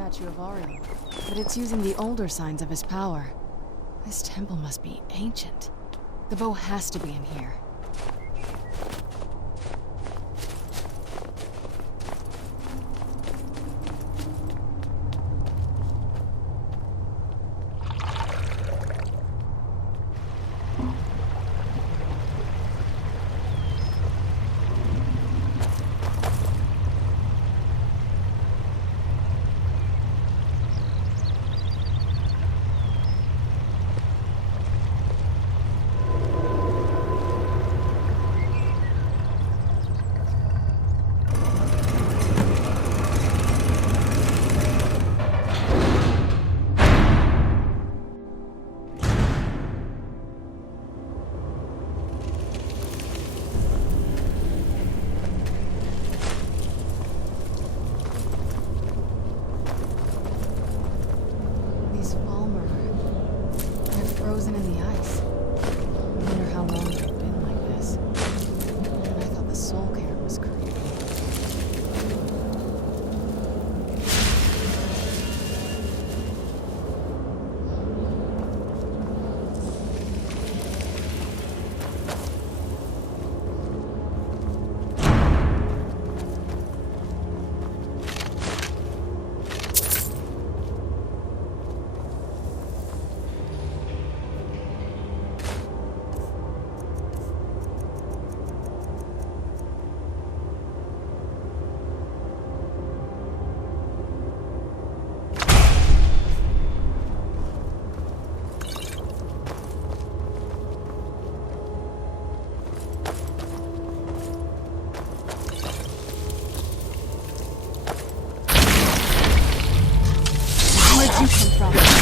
statue of Auriel, but it's using the older signs of his power. This temple must be ancient. The bow has to be in here. Frozen in the ice. I wonder how long they've been like this. And I thought the soul cairn was creepy. Where'd you come from?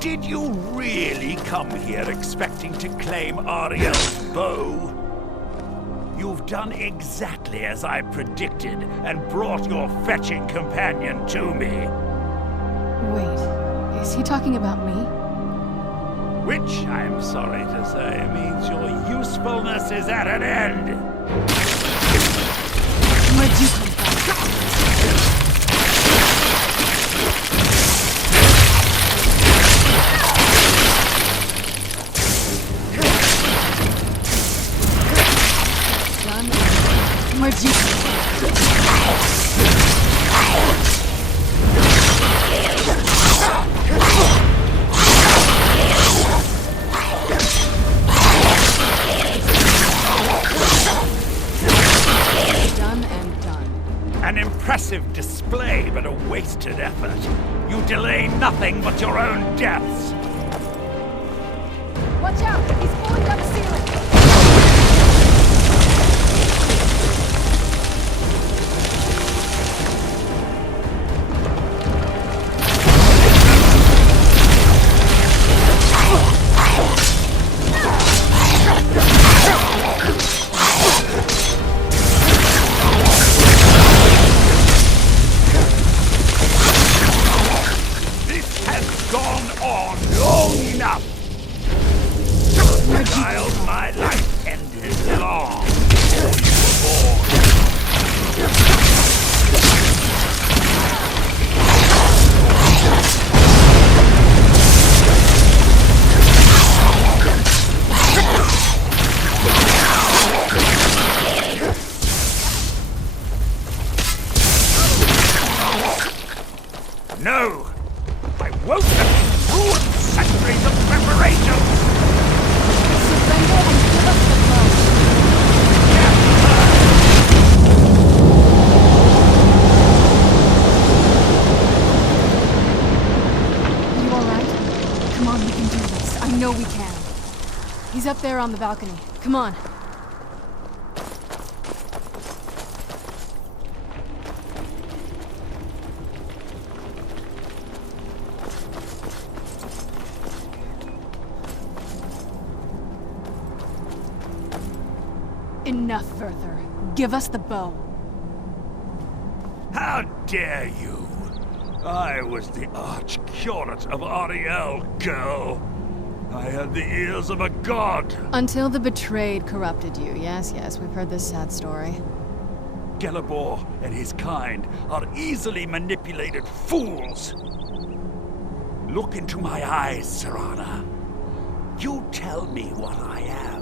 Did you really come here expecting to claim Auriel's bow? You've done exactly as I predicted and brought your fetching companion to me. Wait, is he talking about me? Which, I'm sorry to say, means your usefulness is at an end. Where'd you come from? Where'd you come Done and done. An impressive display, but a wasted effort. You delay nothing but your own deaths. Watch out! He's falling down the ceiling! No! I won't let you ruin centuries of preparation! Surrender and give us the blow. You alright? Come on, we can do this. I know we can. He's up there on the balcony. Come on. Enough, Vyrthur. Give us the bow. How dare you! I was the Arch-Curate of Auriel, girl. I had the ears of a god. Until the betrayed corrupted you. Yes, we've heard this sad story. Gelabor and his kind are easily manipulated fools. Look into my eyes, Serana. You tell me what I am.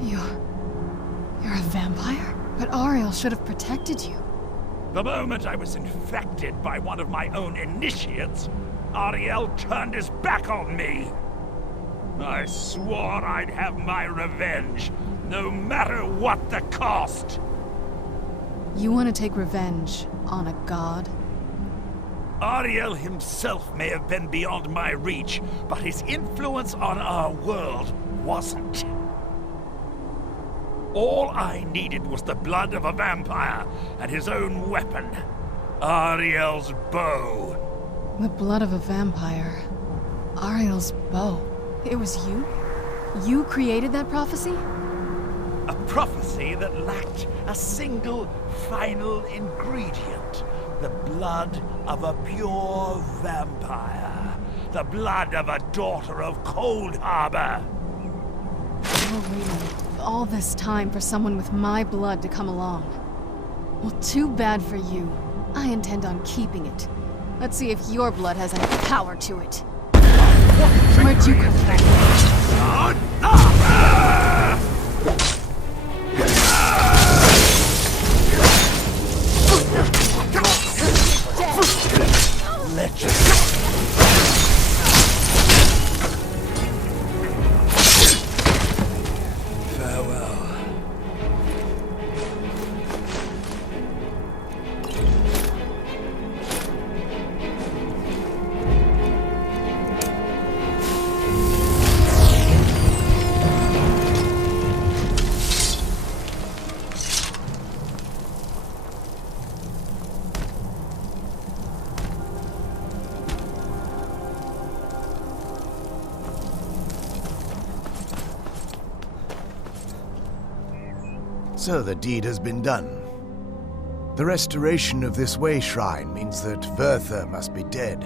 You're a vampire? But Auriel should have protected you. The moment I was infected by one of my own initiates, Auriel turned his back on me. I swore I'd have my revenge, no matter what the cost. You want to take revenge on a god? Auriel himself may have been beyond my reach, but his influence on our world wasn't. All I needed was the blood of a vampire and his own weapon, Auriel's bow. The blood of a vampire. Auriel's bow. It was you? You created that prophecy? A prophecy that lacked a single final ingredient. The blood of a pure vampire. The blood of a daughter of Cold Harbor. Oh, really? All this time for someone with my blood to come along. Well, too bad for you. I intend on keeping it. Let's see if your blood has any power to it. Where'd you come from? Legend. So the deed has been done. The restoration of this way shrine means that Vyrthur must be dead,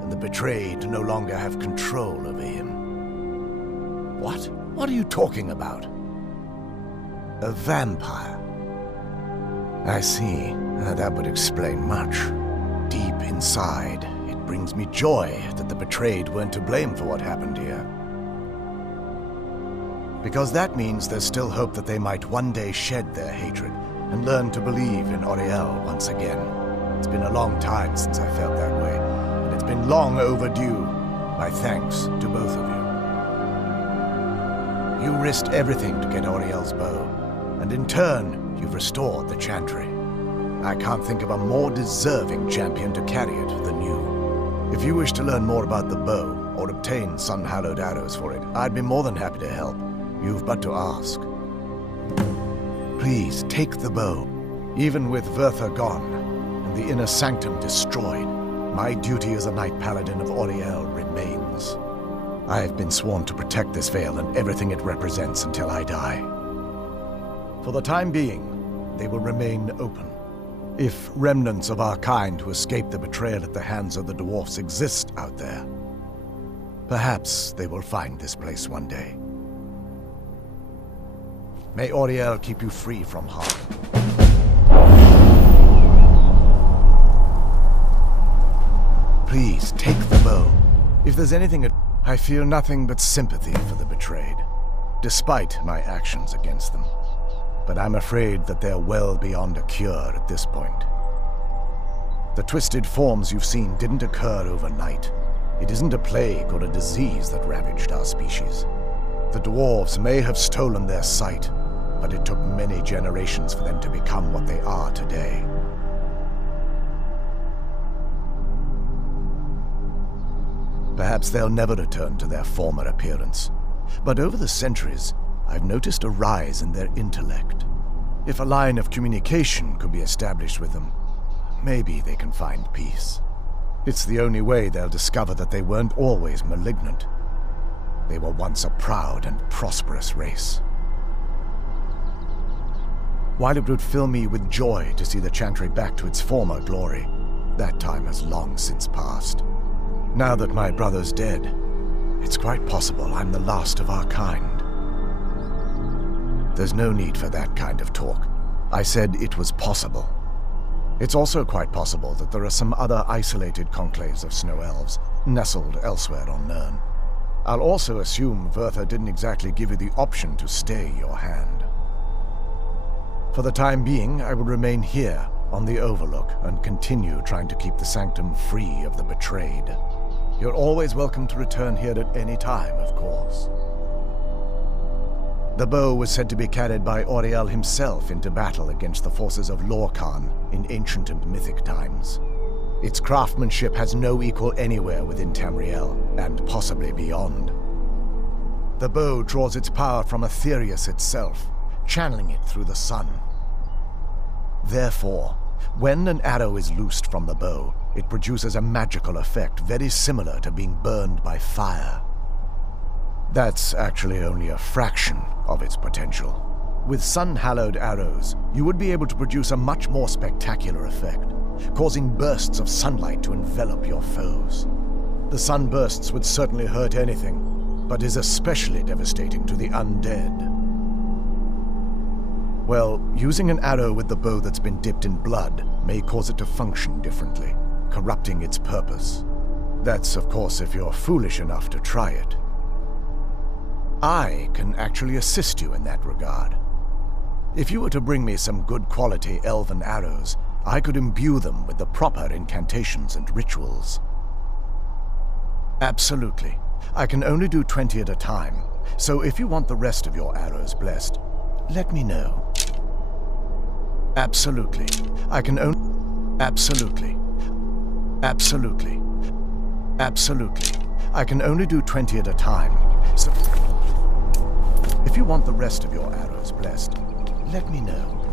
and the betrayed no longer have control over him. What? What are you talking about? A vampire. I see. That would explain much. Deep inside, it brings me joy that the betrayed weren't to blame for what happened here. Because that means there's still hope that they might one day shed their hatred and learn to believe in Auriel once again. It's been a long time since I felt that way, and it's been long overdue. My thanks to both of you. You risked everything to get Auriel's bow, and in turn, you've restored the Chantry. I can't think of a more deserving champion to carry it than you. If you wish to learn more about the bow, or obtain sun-hallowed arrows for it, I'd be more than happy to help. You've but to ask. Please, take the bow. Even with Vyrthur gone, and the inner sanctum destroyed, my duty as a Knight Paladin of Auriel remains. I have been sworn to protect this veil and everything it represents until I die. For the time being, they will remain open. If remnants of our kind who escaped the betrayal at the hands of the dwarfs exist out there, perhaps they will find this place one day. May Auriel keep you free from harm. Please, take the bow. If there's anything I feel nothing but sympathy for the betrayed, despite my actions against them. But I'm afraid that they're well beyond a cure at this point. The twisted forms you've seen didn't occur overnight. It isn't a plague or a disease that ravaged our species. The dwarves may have stolen their sight, but it took many generations for them to become what they are today. Perhaps they'll never return to their former appearance, but over the centuries, I've noticed a rise in their intellect. If a line of communication could be established with them, maybe they can find peace. It's the only way they'll discover that they weren't always malignant. They were once a proud and prosperous race. While it would fill me with joy to see the Chantry back to its former glory, that time has long since passed. Now that my brother's dead, it's quite possible I'm the last of our kind. There's no need for that kind of talk. I said it was possible. It's also quite possible that there are some other isolated conclaves of snow elves, nestled elsewhere on Nirn. I'll also assume Vyrthur didn't exactly give you the option to stay your hand. For the time being, I will remain here, on the Overlook, and continue trying to keep the Sanctum free of the betrayed. You're always welcome to return here at any time, of course. The bow was said to be carried by Auriel himself into battle against the forces of Lorcan in ancient and mythic times. Its craftsmanship has no equal anywhere within Tamriel, and possibly beyond. The bow draws its power from Aetherius itself, channeling it through the sun. Therefore, when an arrow is loosed from the bow, it produces a magical effect very similar to being burned by fire. That's actually only a fraction of its potential. With sun-hallowed arrows, you would be able to produce a much more spectacular effect, causing bursts of sunlight to envelop your foes. The sunbursts would certainly hurt anything, but is especially devastating to the undead. Well, using an arrow with the bow that's been dipped in blood may cause it to function differently, corrupting its purpose. That's, of course, if you're foolish enough to try it. I can actually assist you in that regard. If you were to bring me some good quality elven arrows, I could imbue them with the proper incantations and rituals. Absolutely. I can only do 20 at a time, so if you want the rest of your arrows blessed, let me know. Absolutely. I can only... Absolutely. Absolutely. Absolutely. I can only do 20 at a time, so... If you want the rest of your arrows blessed, let me know.